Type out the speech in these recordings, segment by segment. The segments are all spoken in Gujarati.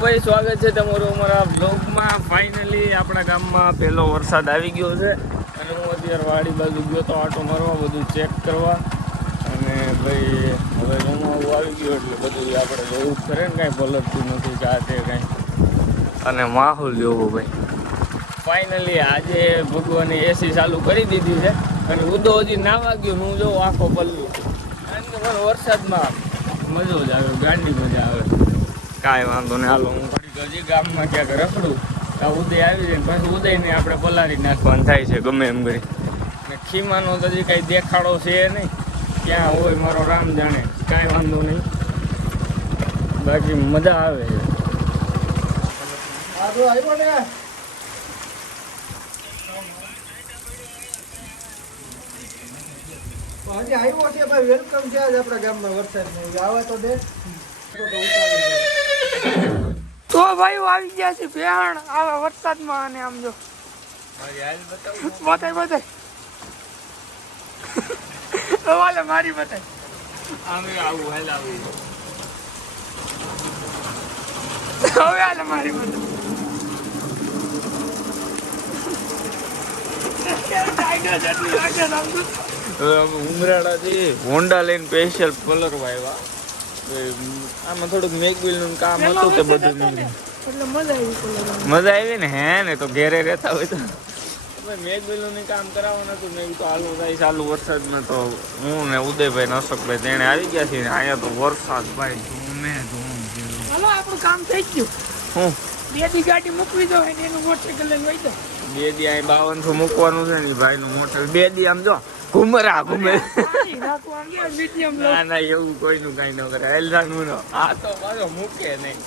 ભાઈ સ્વાગત છે તમારું અમારા બ્લોગમાં. ફાઇનલી આપણા ગામમાં પહેલો વરસાદ આવી ગયો છે અને હું અત્યારે વાડી બાજુ ગયો તો આટો મારવા, બધું ચેક કરવા. અને ભાઈ હવે રૂમમાં આવી ગયો એટલે બધું આપણે જોવું જ કરે ને, કાંઈ પલટતું નથી જાતે કાંઈ. અને માહોલ જોવો ભાઈ. ફાઇનલી આજે ભગવાને એસી ચાલુ કરી દીધી છે અને ઉદો હજી ના વાગ્યો હું જોઉં આખો પલ્લું. કારણ કે મને વરસાદમાં મજો જ આવે, ગાંડી મજા આવે. કાંઈ વાંધો નહીં, હાલો હું હજી ગામમાં ક્યાંક રખડું. આ ઉદય આવી જાય પછી ઉદયને આપણે પલારી નાખવાનું થાય છે ગમે એમ કરી. ને ખીમાનો તો હજી કાંઈ દેખાડો છે નહીં, ક્યાં હોય મારો રામ જાણે. કાંઈ વાંધો નહીં, બાકી મજા આવે છે. હજી આવ્યો છે ભાઈ, વેલકમ છે આજ આપણા ગામમાં વરસાદ આવે તો દે તો ભાઈ આવી ગયા છે ભેણ આવા વરસાદમાં. અને આમ જો બતાય વાલે મારી બતાય આવું હાલ આવું હવે હાલે મારી બતાય. ઉમરાળાથી હોન્ડા લઈને સ્પેશિયલ કલર વાવ્યા. આમાં થોડુંક મેકબિલનું કામ હતું તે બધું એટલે મજા આવી ને. હે ને તો ઘેરે રહેતા હોય તો મેકબિલનું કામ કરાવવાનું હતું. મેં તો હાલું થાય ચાલુ વરસાદમાં તો હું ને ઉદયભાઈ ને અશોકભાઈ તેને આવી ગયા છીએ. અહીંયા તો વરસાદ ભાઈ ધૂમે ધૂમ. હાલો આપણું કામ થઈ ગયું. હું બે દી ગાડી મૂકવી દો ને એનું મોટરસાઇકલ લઈને વહી દો. 2 દી અહીં 5200 મૂકવાનું છે ને ભાઈ નું મોટર. 2 દી આમ જો ઘુમરા ઘુમે. ના ના એવું કોઈનું કઈ ન કરે. હેલજાનું નો આ તો પાછો મૂકે નહીં.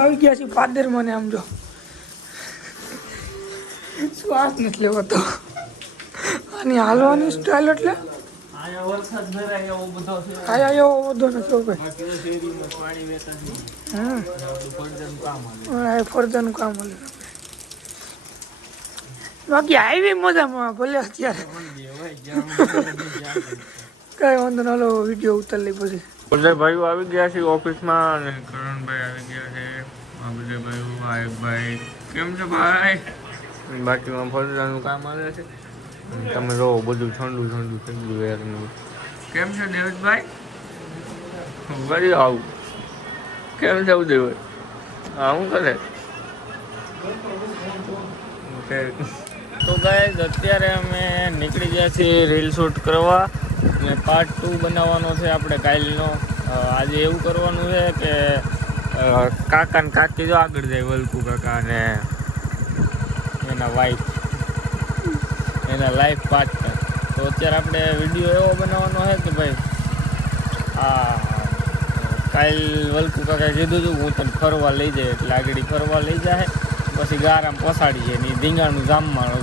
આવી ગયા છે પાદર. મને આમ જો શ્વાસ નથી લેવાતો. અને હાલવાની સ્ટાઇલ એટલે વરસાદ ભરાય એવો બધો છે. આયા એવો બધો નથી ભાઈ. શેરીમાં પાણી વહેતા છે. ફરજાનું કામ હાલે. બાકી આવી મજામાં ભલે અત્યારે કઈ વાંધો ના. હાલો વિડીયો ઉતાર લઈ પછી. બધા ભાઈઓ આવી ગયા છે ઓફિસમાં અને કરણભાઈ આવી ગયા છે. આ બધા ભાઈઓ ભાઈ કેમ છે ભાઈ? બાકીમાં ફરજાનું કામ આવે છે. તમે જો બધું ઠંડુ ઠંડુ થઈ ગયું યારનું. કેમ છે દેવજભાઈ? વળી આવું કેમ છે ઉદયભાઈ? હા શું કરે? તો ગાઈઝ અત્યારે અમે નીકળી ગયા છીએ રીલ શૂટ કરવા. અને પાર્ટ 2 બનાવવાનો છે આપણે કાલનો. આજે એવું કરવાનું છે કે કાકા ને કાકી જો આગળ જાય, વલ્કુ કાકા અને એના વાઈફ, એના લાઈફ પાર્ટનર. તો અત્યારે આપણે વિડીયો એવો બનાવવાનો છે કે ભાઈ કાલ વલ્કુ કાકાએ કીધું હતું હું તને ફરવા લઈ જાય, એટલે આગળ ફરવા લઈ જાય પછી ગારામ પસાડી છે ને ધીંગાણું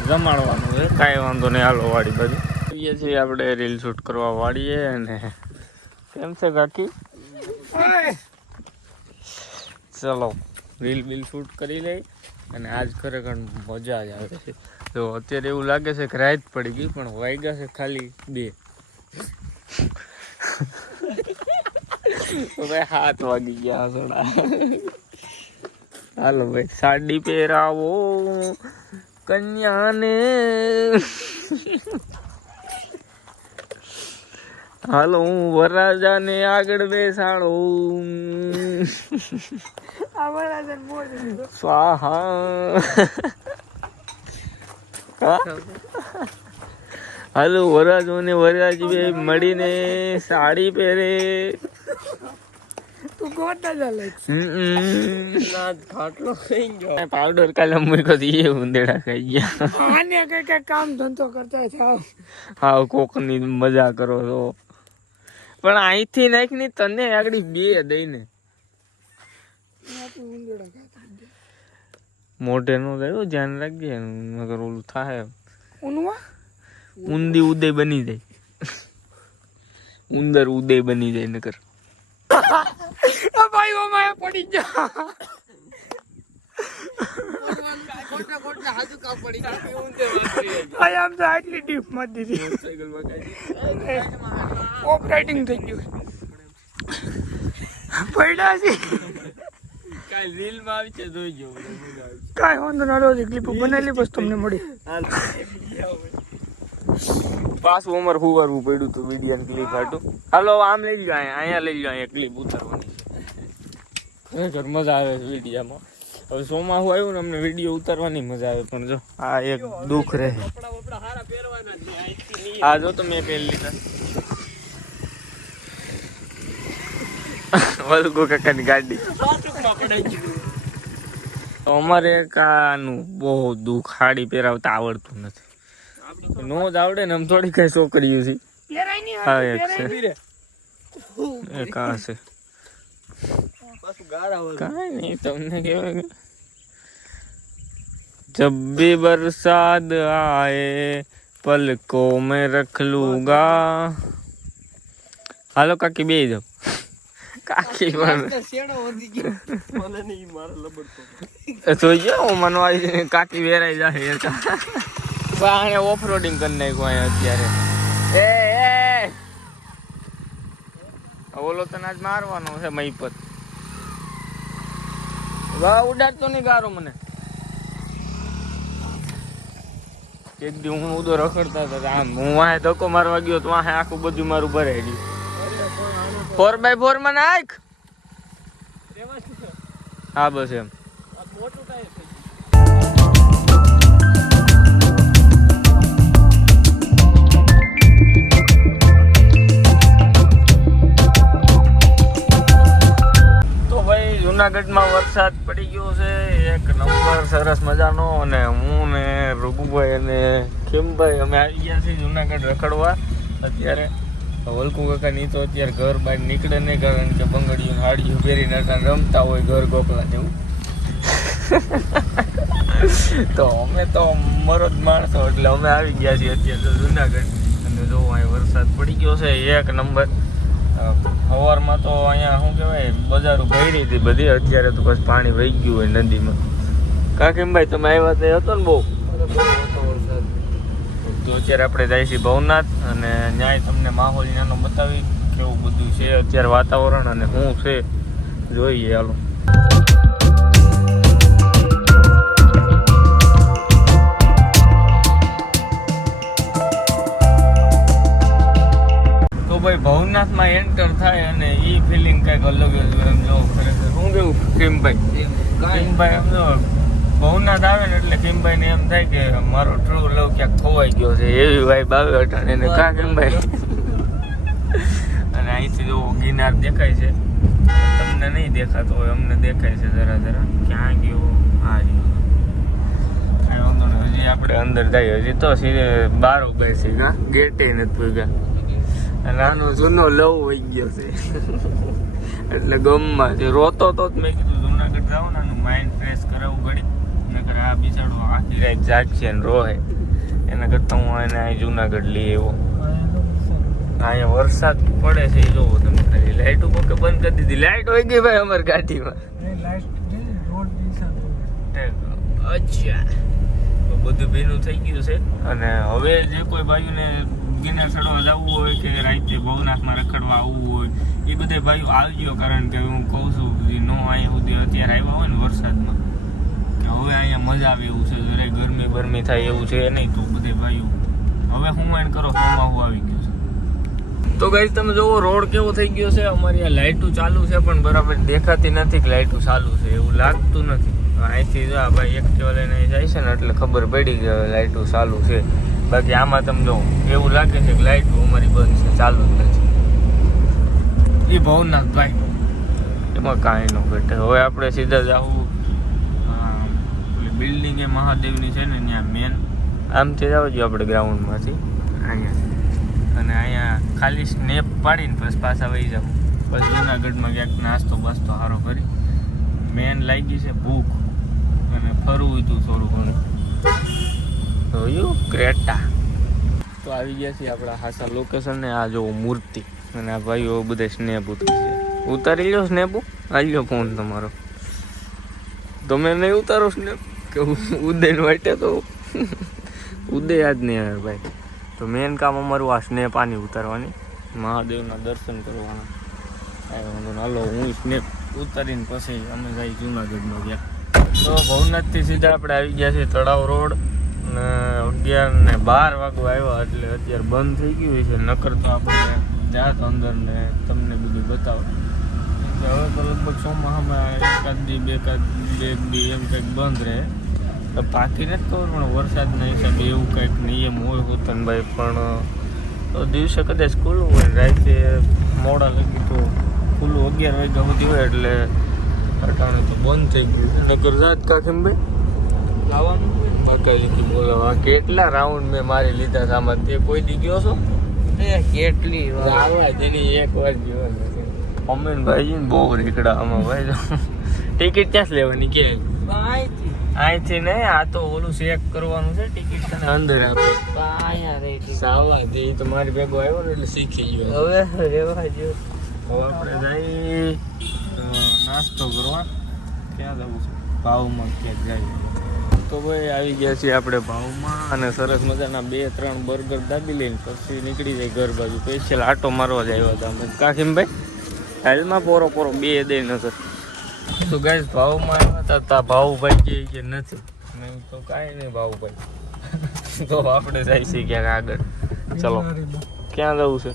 જમાડવાનું છે. કાંઈ વાંધો નહીં, હાલો વાડી બાજુ આવીએ છીએ આપણે રીલ શૂટ કરવા વાળીએ. અને કેમ છે કાકી? ચલો રીલ બિલ શૂટ કરી લઈ. અને આજ ખરેખર મજા જ આવે છે. તો અત્યારે એવું લાગે છે કે રાત પડી ગઈ પણ વાગ્યા છે ખાલી 2. ભાઈ 7 વાગી ગયા થોડા. હાલો ભાઈ સાડી પહેરાવો કન્યાને. હાલો હું વરરાજાને આગળ બેસાડું. સ્વાહા. હાલો વરરાજો ને વરરાજી બે મળીને સાડી પહેરે. પાવડર કાલે મૂક્યો તો એ ઉંદેડા ખાઈ ગયા. આને કઈ કામ ધંધો કરતા થાવ. હા કોકની મજા કરો છો પણ અહીંથી નાખની તને આગળ 2 દઈને મોઢે નો થયો. ધ્યાન રાખજે મગર ઓલું થાય. ઊંધી ઉદય બની જાય. ઉંદર ઉદય બની જાય નકર. ભાઈ પડી જા. ભાઈ આમ તો આટલી ડીપ માં દીધી ઓપરેટિંગ થઈ ગયું પડ્યા છે કાલ રીલ માં આવી છે જોઈજો કાંઈ વાંધો ના રોજ ક્લિપ બનાવેલી બસ તમને મળી પાછું અમારે ફુવારવું પડ્યું હતું વિડીયો ક્લિપ હાટું હાલો આમ લઈ લો અહીંયા લઈ લો અહીંયા ક્લિપ ઉતારવાની છે ખરેખર મજા આવે છે વિડીયામાં હવે ચોમાસું આવ્યું ને અમને વિડીયો ઉતારવાની મજા આવે પણ જો આ એક દુઃખ રહે હા જો તો મેં પહેરી લીધા વલગો કાકાની ગાડી અમારે કાનું બહુ દુઃખ સાડી પહેરાવતા આવડતું નથી નો જ આવડે ને આમ થોડી કઈ છોકરીઓ છે હા એક છે એક આ છે કાંઈ નહીં તમને કેવાય जब भी बरसात आए पलको में रख लूंगा हालो काकी બે જાવ કાકી પણ તો જો મનો આવી કાકી વેરાઈ જાય બાણે ઓફ રોડિંગ કરી નાખ્યું અહીંયા અત્યારે ઓલો તને આજ મારવાનો છે મહીપત વાહ ઉડાડતો નહીં ગારો મને એક દી હું ઉદો રખડતા હતા આમ હું વાહે ધક્કો મારવા ગયો તો વાહે આખું બધું મારું ભરાઈ ગયું 4x4 માં નાખ હા બસ એમ જુનાગઢમાં વરસાદ પડી ગયો છે એક નંબર સરસ મજાનો અને હું ને રઘુભાઈ અને ખેમભાઈ અમે આવી ગયા છીએ જુનાગઢ રખડવા અત્યારે વલકુ કાકા ની તો અત્યારે ઘર બહાર નીકળે નહીં કારણ કે બંગડીયું હાડીયું પહેરીને રમતા હોય ઘર ગોખલા જેવું તો અમે તો મરદ માણસો એટલે અમે આવી ગયા છીએ અત્યારે તો જુનાગઢ અને જો અહીં વરસાદ પડી ગયો છે એક નંબર સવારમાં તો અહીંયા શું કહેવાય બજારો ભરી હતી બધી અત્યારે તો બસ પાણી વહી ગયું હોય નદીમાં કાકીમભાઈ તમે આવ્યા તે હતો ને બહુ તો અત્યારે આપણે જાય છીએ ભવનાથ અને ન્યાય તમને માહોલ ત્યાંનો બતાવી કેવું બધું છે અત્યારે વાતાવરણ અને શું છે જોઈએ હાલો ભાઈ ભવનાથમાં એન્ટર થાય અને એ ફિલિંગ કંઈક અલગ જ હોય એમ જો ખરેખર શું કેવું કિમભાઈ એમ જો ભવનાથ આવે ને એટલે કિમભાઈને એમ થાય કે મારો ટ્રુ લવ ક્યાંક ખોવાઈ ગયો છે એવી વાઈબ આવે અટાણે ને કા કિમભાઈ અને અહીંથી જો ગિરનાર દેખાય છે તમને નહીં દેખાતો હોય અમને દેખાય છે જરા જરા ક્યાં ગયો આ રહ્યો કાંઈ વાંધો નહીં હજી આપણે અંદર જઈએ હજી તો સીધે બારો બેસી ગા ગેટે નથી પૂગ્યા નાનો જૂનો લવ વહી ગયો છે એટલે ગમમાં છે રોતો તો મેં કીધું જુનાગઢ જાવ ને માઇન્ડ ફ્રેશ કરાવવું ઘડી નકર આ બિચારો આખી રાત જાગશે ને રોહે એના કરતાં હું એને અહીં જુનાગઢ લઈ આવ્યો અહીંયા વરસાદ પડે છે એ જોવો તમે ખાલી લાઇટો કે બંધ કરી દીધી લાઇટ હોય ગઈ ભાઈ અમારી ગાડીમાં અચ્છા તો બધું ભીનું થઈ ગયું છે અને હવે જે કોઈ ભાઈઓને ગિરનાર ચડવા જવું હોય કે રાતે ભવનાથમાં રખડવા આવવું હોય એ બધા ભાઈઓ આવજો કારણ કે હું કહું છું નો અહીંયા સુધી અત્યારે આવ્યા હોય ને વરસાદમાં કે હવે અહીંયા મજા આવે એવું છે જરાય ગરમી બરમી થાય એવું છે નહીં તો બધે ભાઈઓ હવે હું માઇન્ડ કરો ચોમાસું આવી ગયું છે તો ગાઈસ તમે જોવો રોડ કેવો થઈ ગયો છે અમારી આ લાઇટો ચાલુ છે પણ બરાબર દેખાતી નથી કે લાઇટો ચાલુ છે એવું લાગતું નથી અહીંથી જો ભાઈ એક્ટિવા લઈને જાય છે ને એટલે ખબર પડી કે લાઇટો ચાલુ છે બાકી આમાં તમે જો એવું લાગે છે કે લાઇટ અમારી બંધ છે ચાલુ જ નથી એ ભવનાથ ભાઈ એમાં કાંઈ ન ઘટે હવે આપણે સીધા જાવું બિલ્ડિંગ એ મહાદેવની છે ને ત્યાં મેન આમથી જાવ જો આપણે ગ્રાઉન્ડમાંથી અહીંયા અને અહીંયા ખાલી સ્નેપ પાડીને પછી પાછા વહી જાવ પછી જુનાગઢમાં ક્યાંક નાસ્તો બાસ્તો સારો કરી મેન લાગી છે ભૂખ અને ફરવું હતું થોડું ઘણું જોયું ક્રેટા તો આવી ગયા છીએ આપણા હાસા લોકેશન ને આ જો મૂર્તિ અને આ ભાઈઓ બધા સ્નેપ ઉતારી છે ઉતારી લો સ્નેપ આવી લો ફોન તમારો તમે નહીં ઉતારો સ્નેપ કે ઉદયને વાટે તો ઉદય યાદ નહીં આવે ભાઈ. તો મેન કામ અમારું આ સ્નેપ આની ઉતારવાની, મહાદેવના દર્શન કરવાના. કાંઈ વાંધો નહીં, હાલો હું સ્નેપ ઉતારીને પછી અમે જઈ જુનાગઢનો ગયા. તો ભવનાથથી સીધા આપણે આવી ગયા છીએ તળાવ રોડ, ને 11:12 વાગવા આવ્યા એટલે અત્યારે બંધ થઈ ગયું છે. નકર તો આપણે જાત અંદર ને તમને બધું બતાવો. હવે તો લગભગ ચોમાસામાં એકાદ દી બે દી એમ કંઈક બંધ રહે. તો બાકી નથી ખબર, પણ વરસાદના હિસાબે એવું કંઈક નિયમ હોય હોતનભાઈ. પણ તો દિવસે કદાચ ખુલ્લું હોય, રાતે મોડા લગી તો ખુલ્લું 11 વાગ્યા સુધી હોય. એટલે અટાણે તો બંધ થઈ ગયું. નકર જાત કાકીમભાઈ લાવવાનું બાકાજીથી બોલાવા. કેટલા રાઉન્ડ મેં મારી લીધા છે આમાં, તે કોઈ દી ગયો છો? કેટલી જેની એક વાર ગયો અમીનભાઈ બહુ રીકડા આમાં ભાઈ. ટિકિટ ક્યાં લેવાની કે અહીંથી નહીં, આ તો ઓલું ચેક કરવાનું છે. ટિકિટ તને અંદર આપે સાવાથી. તો મારી ભેગો આવ્યો ને એટલે શીખી ગયો. હવે રેવા જો હવે આપણે જઈ નાસ્તો કરવા. ક્યાં જવું છે? ભાવમાં ક્યાંક જાય. તો ભાઈ આવી ગયા છીએ આપણે ભાવમાં, અને સરસ મજાના 2-3 બર્ગર દાબી લઈને પછી નીકળી જાય ઘર બાજુ. સ્પેશિયલ આટો મારવા જ આવ્યા હતા અમે કાકીમભાઈ. હાલમાં પોરો બે દઈ નજર. તો ગાઈસ ભાવમાં આવ્યા હતા, ભાવભાઈ કે નથી. નહીં તો કાંઈ નહીં ભાવભાઈ. તો આપણે જાય છે ક્યાંક આગળ. ચલો ક્યાં જવું છે?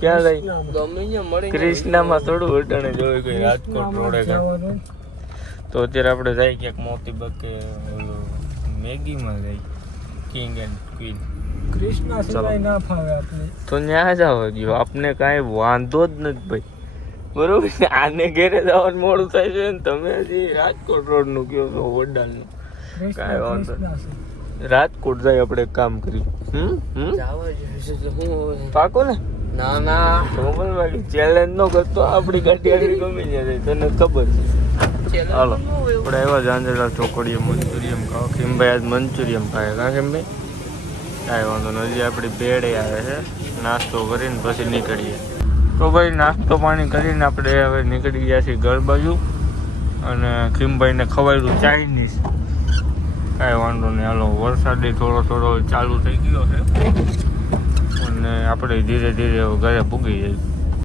ક્યાં જાય? ક્રિષ્નામાં થોડું અટાણે જોયું કોઈ રાજકોટ રોડે કાંઈ. તો અત્યારે આપણે જાય ક્યાંક મોતી બકે મેગીમાં જાય, કિંગ એન્ડ ક્વીન. કૃષ્ણ સિવાય ના ફાવે આપણે. તો ત્યાં જાવ જો, આપને કાંઈ વાંધો જ નથી ભાઈ, બરોબર. આને ઘેરે જવાનું મોડું થાય છે ને તમે હજી રાજકોટ રોડનું કહો છો, વડાલનું. કાંઈ વાંધો નહીં, રાજકોટ જાય આપણે કામ કરી. પાકો ને? ના ચેલેન્જ નો કરતો, આપણી ગાડી આગળ ગમી જાય તને ખબર છે. હાલો આપણે એવા જાંજરા ચોકડીએ મંચુરિયમ ખાવા. ખીમભાઈ આજ મંચુરિયમ ખાય કાં ખીમભાઈ? કાંઈ વાંધો નહીં, હજી આપણી બેડે આવે છે. નાસ્તો કરીને પછી નીકળીએ. તો ભાઈ નાસ્તો પાણી કરીને આપણે હવે નીકળી ગયા છીએ ઘર બાજુ. અને ખીમભાઈને ખવાયું ચાઇનીઝ. કાંઈ વાંધો નહીં, હાલો વરસાદે થોડો ચાલુ થઈ ગયો છે અને આપણે ધીરે ધીરે ઘરે પૂગી જાય.